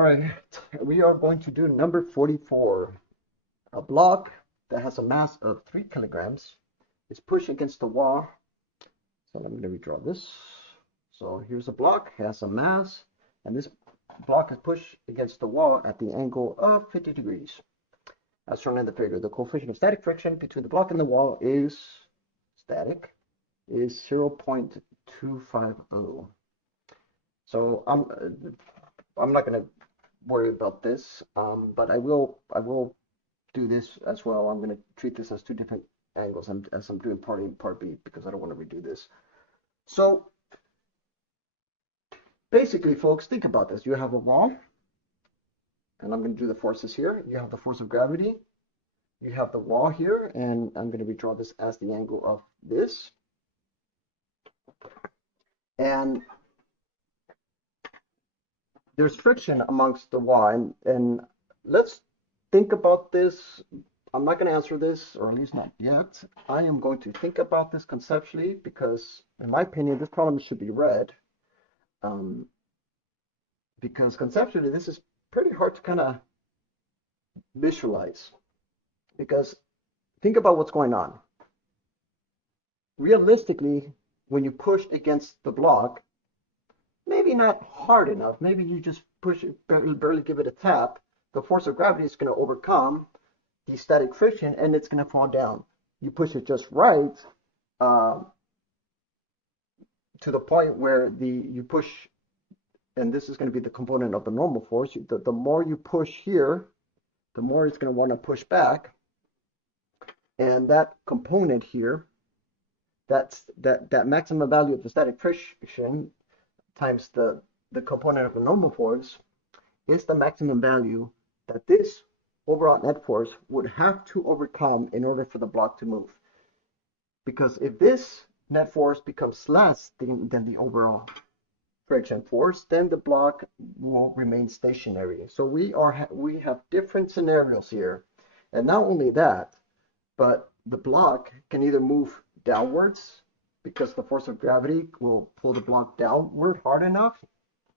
All right, we are going to do number 44. A block that has a mass of 3 kilograms is pushed against the wall. So I'm going to redraw this. So here's a block, has a mass, and this block is pushed against the wall at the angle of 50 degrees. As shown in the figure, the coefficient of static friction between the block and the wall is 0.250. So I'm not going to worry about this, but I will do this as well. I'm going to treat this as two different angles as I'm doing part A and part B because I don't want to redo this. So basically, folks, think about this. You have a wall, and I'm going to do the forces here. You have the force of gravity. You have the wall here, and I'm going to redraw this as the angle of this. And there's friction amongst the wall, and let's think about this. I'm not going to answer this, or at least not yet. I am going to think about this conceptually because, in my opinion, this problem should be read. Because conceptually, this is pretty hard to kind of visualize. Because think about what's going on. Realistically, when you push against the block, maybe not hard enough, maybe you just push it, barely give it a tap, the force of gravity is going to overcome the static friction and it's going to fall down. You push it just right to the point where you push, and this is going to be the component of the normal force. The more you push here, the more it's going to want to push back. And that component here, that maximum value of the static friction times the component of the normal force is the maximum value that this overall net force would have to overcome in order for the block to move. Because if this net force becomes less than the overall friction force, then the block will remain stationary. So we have different scenarios here. And not only that, but the block can either move downwards because the force of gravity will pull the block downward hard enough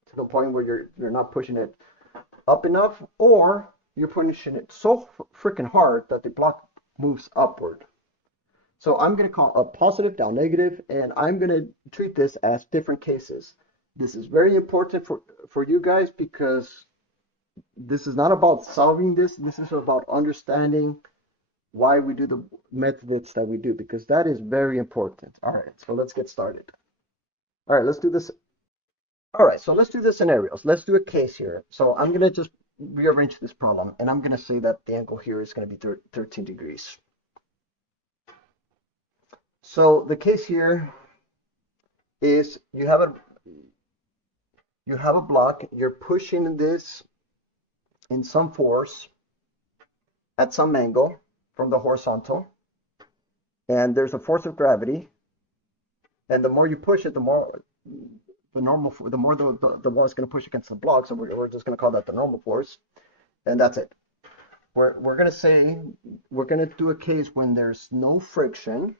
to the point where you're not pushing it up enough, or you're pushing it so freaking hard that the block moves upward. So I'm going to call up positive, down negative, and I'm going to treat this as different cases. This is very important for you guys because this is not about solving this. This is about understanding why we do the methods that we do, because that is very important. All right, so let's get started. All right, let's do this. All right, so let's do the scenarios. Let's do a case here. So I'm going to just rearrange this problem, and I'm going to say that the angle here is going to be 13 degrees. So the case here is you have a block, you're pushing this in some force at some angle from the horizontal, and there's a force of gravity, and the more you push it, the more the wall is going to push against the block. So we're just going to call that the normal force, and that's it. We're going to do a case when there's no friction.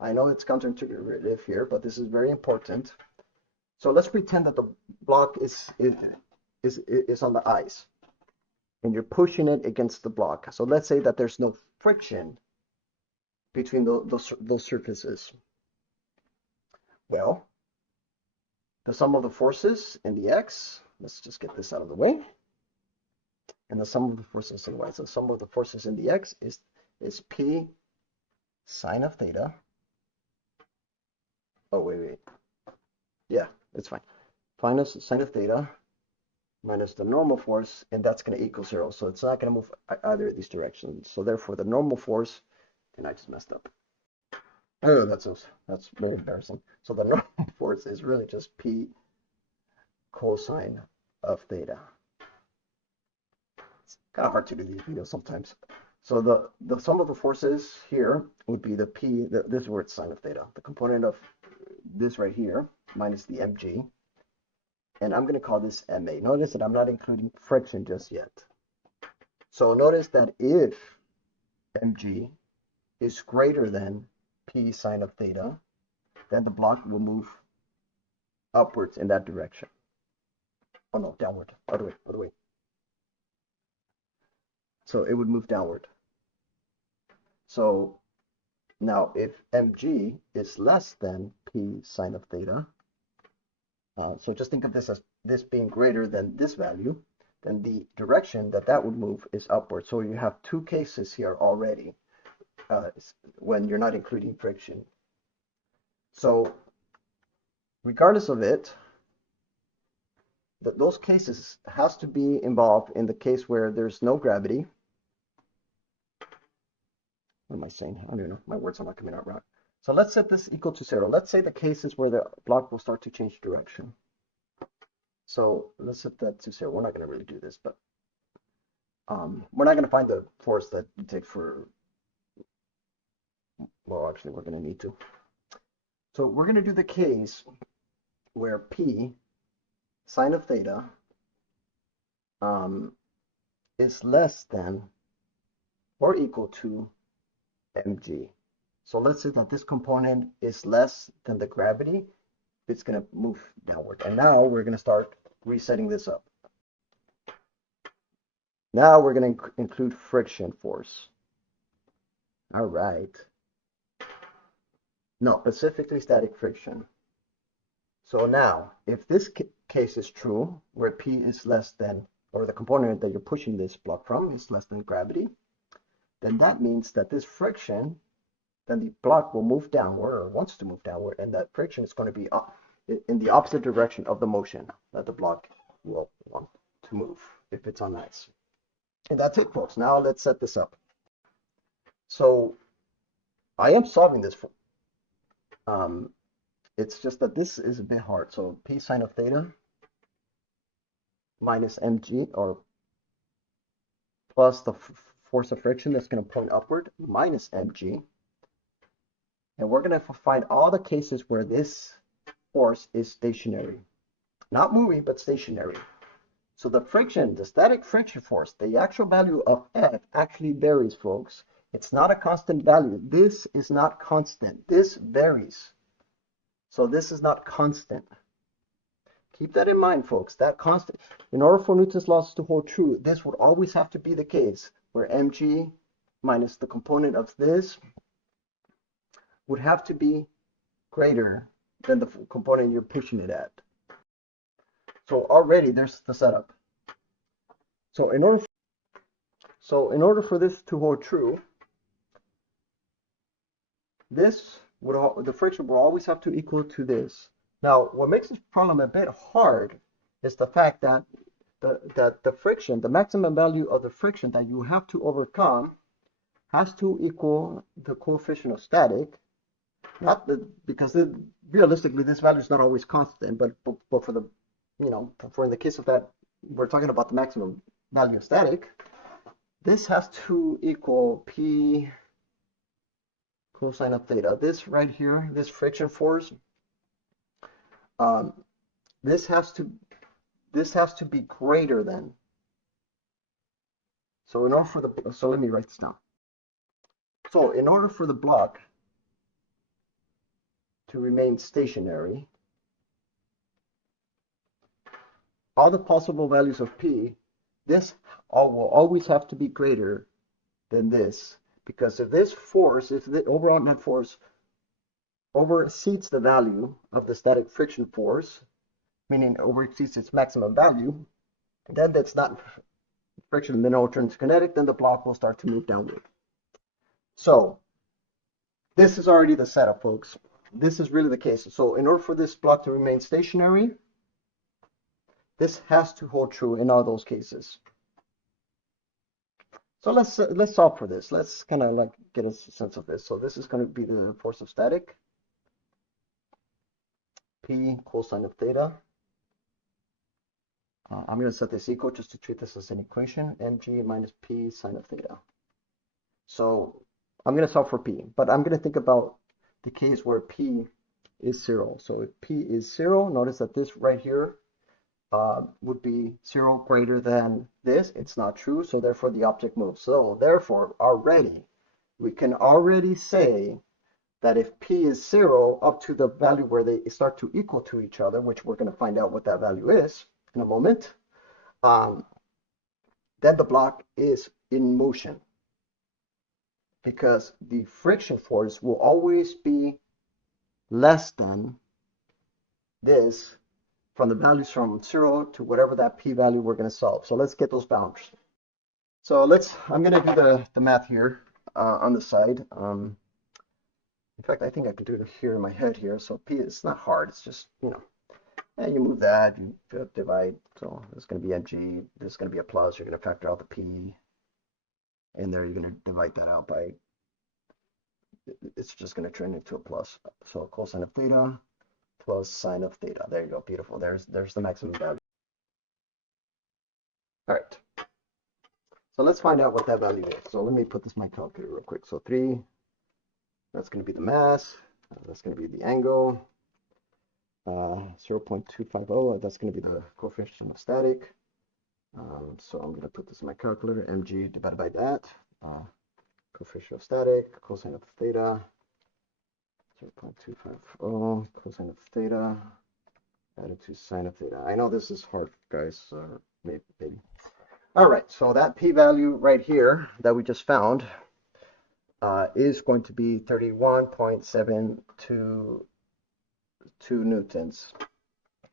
I know it's counterintuitive here, but this is very important. So let's pretend that the block is on the ice, and you're pushing it against the block. So let's say that there's no friction between those surfaces. Well, the sum of the forces in the x, let's just get this out of the way, and the sum of the forces in y. So the sum of the forces in the x is p sine of theta. Oh, wait. Yeah, it's fine. Minus sine of theta minus the normal force, and that's going to equal 0. So it's not going to move either of these directions. So therefore, the normal force, and I just messed up. Oh, that's very embarrassing. So the normal force is really just p cosine of theta. It's kind of hard to do these videos sometimes. So the sum of the forces here would be the p, this is where it's sine of theta, the component of this right here, minus the mg. And I'm going to call this ma. Notice that I'm not including friction just yet. So notice that if mg is greater than p sine of theta, then the block will move upwards in that direction. Oh no, downward. Other way. So it would move downward. So now if mg is less than p sine of theta, so just think of this as this being greater than this value, then the direction that would move is upward. So you have two cases here already when you're not including friction. So regardless of it, those cases has to be involved in the case where there's no gravity. What am I saying? I don't know. My words are not coming out right. So let's set this equal to 0. Let's say the case is where the block will start to change direction. So let's set that to 0. We're not going to really do this, but we're not going to find the force that it takes for, well, actually, we're going to need to. So we're going to do the case where P sine of theta is less than or equal to mg. So let's say that this component is less than the gravity. It's going to move downward. And now we're going to start resetting this up. Now we're going to include friction force. All right. No, specifically static friction. So now, if this case is true, where P is less than, or the component that you're pushing this block from is less than gravity, then that means that this friction, then the block will move downward or wants to move downward, and that friction is going to be in the opposite direction of the motion that the block will want to move if it's on ice. And that's it, folks. Now let's set this up. So I am solving this for, it's just that this is a bit hard. So P sine of theta minus mg, or plus the force of friction that's going to point upward, minus mg. And we're going to find all the cases where this force is stationary. Not moving, but stationary. So the friction, the static friction force, the actual value of F actually varies, folks. It's not a constant value. This is not constant. This varies. So this is not constant. Keep that in mind, folks. That constant. In order for Newton's laws to hold true, this would always have to be the case where mg minus the component of this would have to be greater than the component you're pushing it at. So already there's the setup. So in order for this to hold true, the friction will always have to equal to this. Now, what makes this problem a bit hard is the fact that the friction, the maximum value of the friction that you have to overcome, has to equal the coefficient of static. Because realistically this value is not always constant, but for the, for in the case of that, we're talking about the maximum value of static. This has to equal P cosine of theta. This right here, this friction force, this has to be greater than. So in order for the, so let me write this down. So in order for the block to remain stationary, all the possible values of P, this will always have to be greater than this. Because if this force, if the overall net force overexceeds the value of the static friction force, meaning overexceeds its maximum value, then that's not friction, then it will turn to kinetic, then the block will start to move downward. So this is already the setup, folks. This is really the case. So in order for this block to remain stationary, this has to hold true in all those cases. So let's solve for this. Let's kind of like get a sense of this. So this is going to be the force of static, P cosine of theta. I'm going to set this equal just to treat this as an equation, mg minus P sine of theta. So I'm going to solve for P, but I'm going to think about the case where P is 0. So if P is 0, notice that this right here would be 0 greater than this. It's not true, so therefore the object moves. So therefore we can already say that if P is 0 up to the value where they start to equal to each other, which we're going to find out what that value is in a moment, then the block is in motion, because the friction force will always be less than this from the values from 0 to whatever that p-value we're going to solve. So let's get those boundaries. So I'm going to do the math here on the side. In fact, I think I can do it here in my head here. So p, it's not hard. It's just, and you move that, you divide. So it's going to be mg. This is going to be a plus. You're going to factor out the p. And there you're going to divide that out by, it's just going to turn into a plus. So cosine of theta plus sine of theta. There you go. Beautiful. There's the maximum value. All right. So let's find out what that value is. So let me put this in my calculator real quick. So 3, that's going to be the mass. That's going to be the angle. 0.250, that's going to be the coefficient of static. So I'm going to put this in my calculator. Mg divided by that. Coefficient of static, cosine of theta. 0.250 cosine of theta added to sine of theta. I know this is hard, guys. Maybe. All right, so that p-value right here that we just found is going to be 31.722 newtons.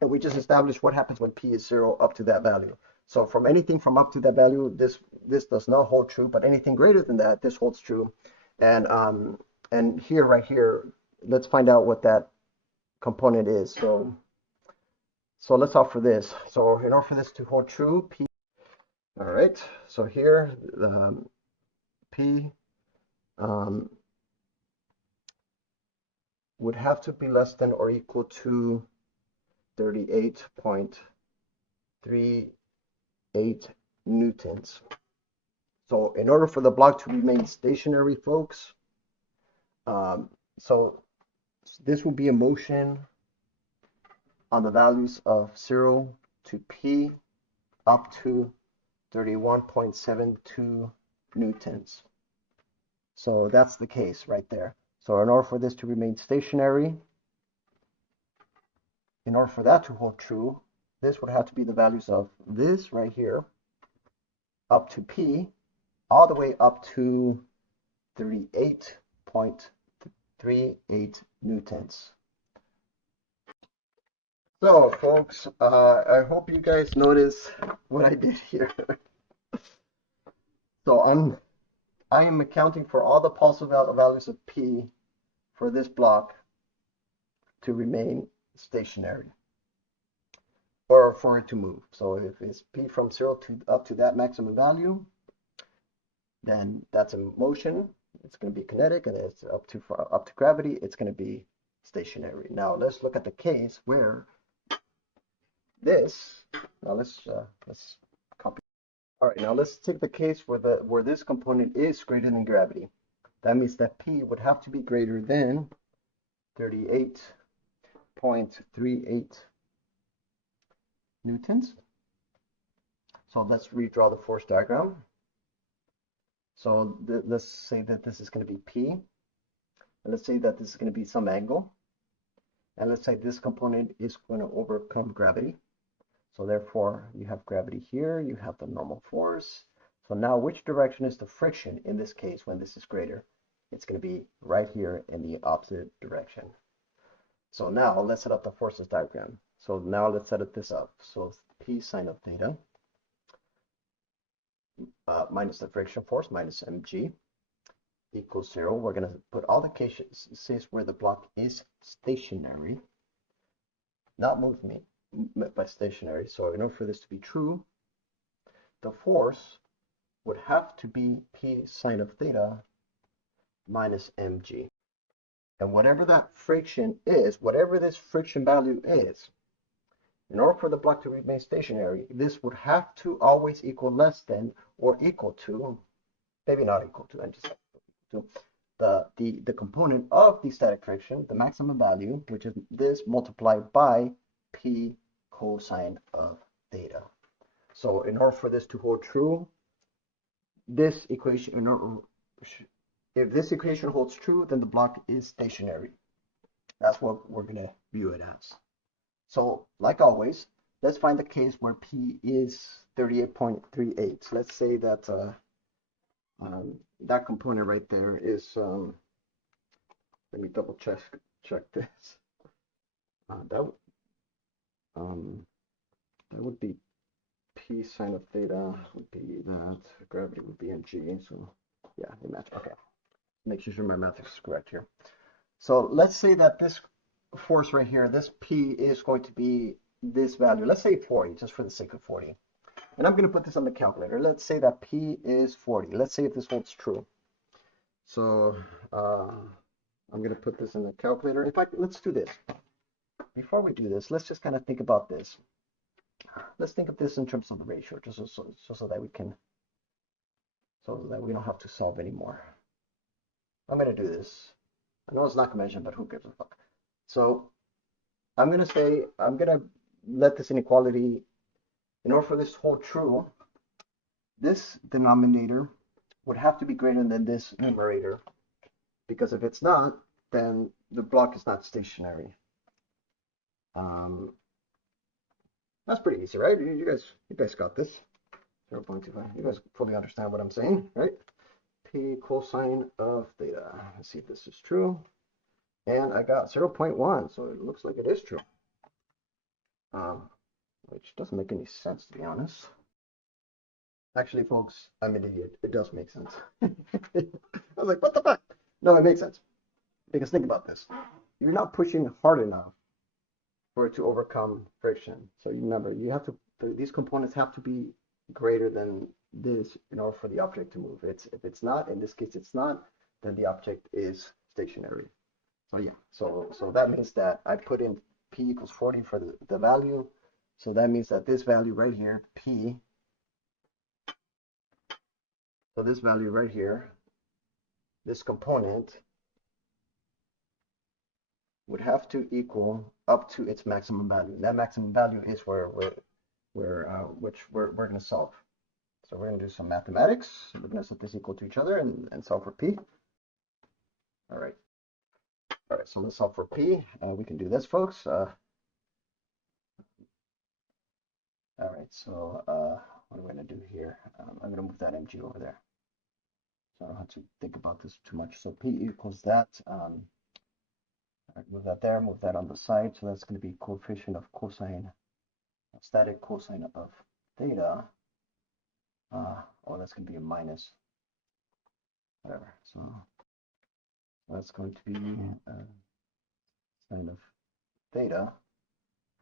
And we just established what happens when p is 0 up to that value. So from anything from up to that value, this does not hold true, but anything greater than that, this holds true. And here, right here, let's find out what that component is. So let's opt for this. So in order for this to hold true, p. All right. So here, p would have to be less than or equal to 38.38 newtons. So in order for the block to remain stationary, folks, so this will be a motion on the values of 0 to p up to 31.72 newtons. So that's the case right there. So in order for this to remain stationary, in order for that to hold true, this would have to be the values of this right here up to p, all the way up to 38.38 newtons. So folks, I hope you guys notice what I did here. So I am accounting for all the possible values of p for this block to remain stationary, or for it to move. So if it's p from 0 to up to that maximum value, then that's a motion. It's going to be kinetic, and it's up to gravity, it's going to be stationary. Now let's look at the case where this. Now let's copy. All right, now let's take the case where this component is greater than gravity. That means that p would have to be greater than 38.38 newtons. So let's redraw the force diagram. So let's say that this is going to be p, and let's say that this is going to be some angle, and let's say this component is going to overcome gravity. So therefore, you have gravity here, you have the normal force. So now which direction is the friction in this case when this is greater? It's going to be right here in the opposite direction. So now let's set up the forces diagram. So now let's set this up. So p sine of theta minus the friction force minus mg equals 0. We're going to put all the cases where the block is stationary, not moving, but stationary. So in order for this to be true, the force would have to be p sine of theta minus mg. And whatever that friction is, whatever this friction value is, in order for the block to remain stationary, this would have to always equal less than or equal to, maybe not equal to, I'm just to the component of the static friction, the maximum value, which is this multiplied by p cosine of theta. So in order for this to hold true, this equation, if this equation holds true, then the block is stationary. That's what we're going to view it as. So like always, let's find the case where p is 38.38. Let's say that That component right there is, let me double check this. That would be P sine of theta would be that, gravity would be mg, so yeah, they match. Okay, make sure my math is correct here. So let's say that this force right here, this P is going to be this value. Let's say 40, just for the sake of 40. And I'm going to put this on the calculator. Let's say that P is 40. Let's say if this holds true. So I'm going to put this in the calculator. In fact, let's do this. Before we do this, let's just kind of think about this. Let's think of this in terms of the ratio, just so that we can, so that we don't have to solve anymore. I'm going to do this. I know it's not convention, but who gives a fuck? So I'm going to say, I'm going to let this inequality, in order for this to hold true, this denominator would have to be greater than this numerator, because if it's not, then the block is not stationary. That's pretty easy, right? You guys got this. 0.25. You guys fully understand what I'm saying, right? P cosine of theta. Let's see if this is true. And I got 0.1, so it looks like it is true. Which doesn't make any sense, to be honest. Actually, folks, I'm an idiot. It does make sense. I was like, what the fuck? No, it makes sense. Because think about this. You're not pushing hard enough for it to overcome friction. So you remember, you have to, these components have to be greater than this in order for the object to move. If it's not, in this case it's not, then the object is stationary. So yeah, so that means that I put in P equals 40 for the value. So that means that this value right here, P, so this value right here, this component would have to equal up to its maximum value. That maximum value is which we're going to solve. So we're going to do some mathematics. We're going to set this equal to each other and solve for P. All right. All right, so let's solve for P. We can do this, folks. All right, so what am I going to do here? I'm going to move that mg over there. So I don't have to think about this too much. So P equals that. Move that there, move that on the side. So that's going to be coefficient of cosine, static cosine of theta. Oh, that's going to be a minus, whatever. So that's going to be sine of theta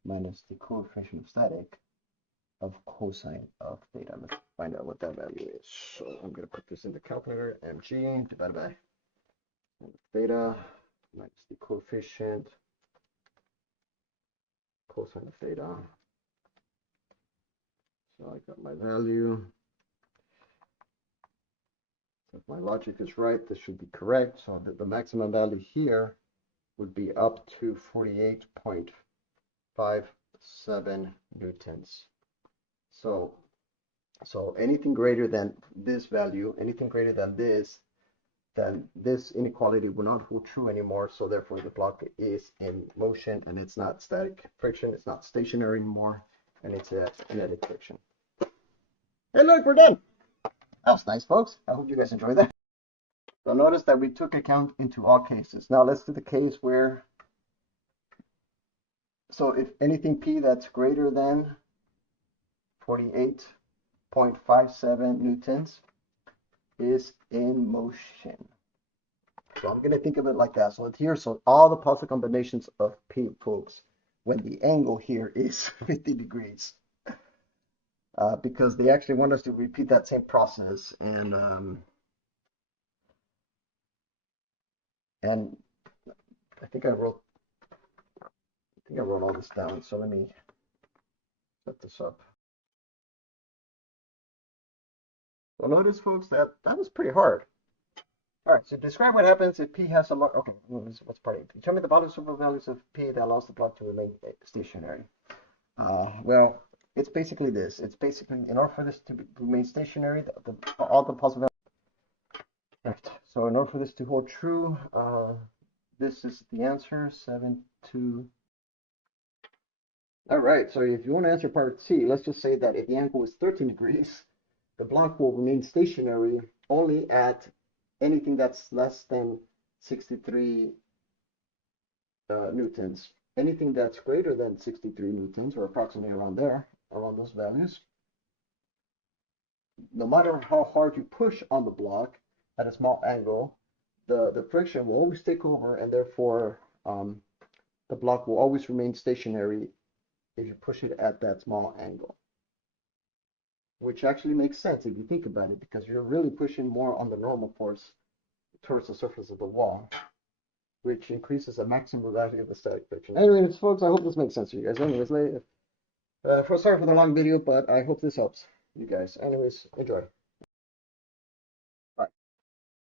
minus the coefficient of static of cosine of theta. Let's find out what that value is. So I'm going to put this in the calculator. Mg divided by theta minus the coefficient cosine of theta. So I got my value. If my logic is right, this should be correct. So the maximum value here would be up to 48.57 newtons. So anything greater than this value, anything greater than this, then this inequality will not hold true anymore. So therefore the block is in motion and it's not static friction, it's not stationary anymore, and it's a kinetic friction. Hey, look, we're done. That was nice, folks. I hope you guys enjoyed that. So notice that we took account into all cases. Now let's do the case where, so if anything P that's greater than 48.57 newtons is in motion. So I'm going to think of it like that. So here, so all the possible combinations of P, folks, when the angle here is 50 degrees. Because they actually want us to repeat that same process, and I think I wrote all this down. So let me set this up. Well, notice, folks, that was pretty hard. All right, so describe what happens if P has a lot. Okay, what's part A? Determine the volume values of P that allows the block to remain stationary. Well, it's basically this. It's basically, in order for this to remain stationary, all the possible. Right. So in order for this to hold true, this is the answer, 7, 2. All right, so if you want to answer part C, let's just say that if the angle is 13 degrees, the block will remain stationary only at anything that's less than 63 newtons. Anything that's greater than 63 newtons, or approximately around there, around those values, no matter how hard you push on the block at a small angle, the friction will always take over, and therefore the block will always remain stationary if you push it at that small angle. Which actually makes sense if you think about it, because you're really pushing more on the normal force towards the surface of the wall, which increases the maximum value of the static friction. Anyways, folks, I hope this makes sense to you guys. Anyways, sorry for the long video, but I hope this helps you guys. Anyways, enjoy.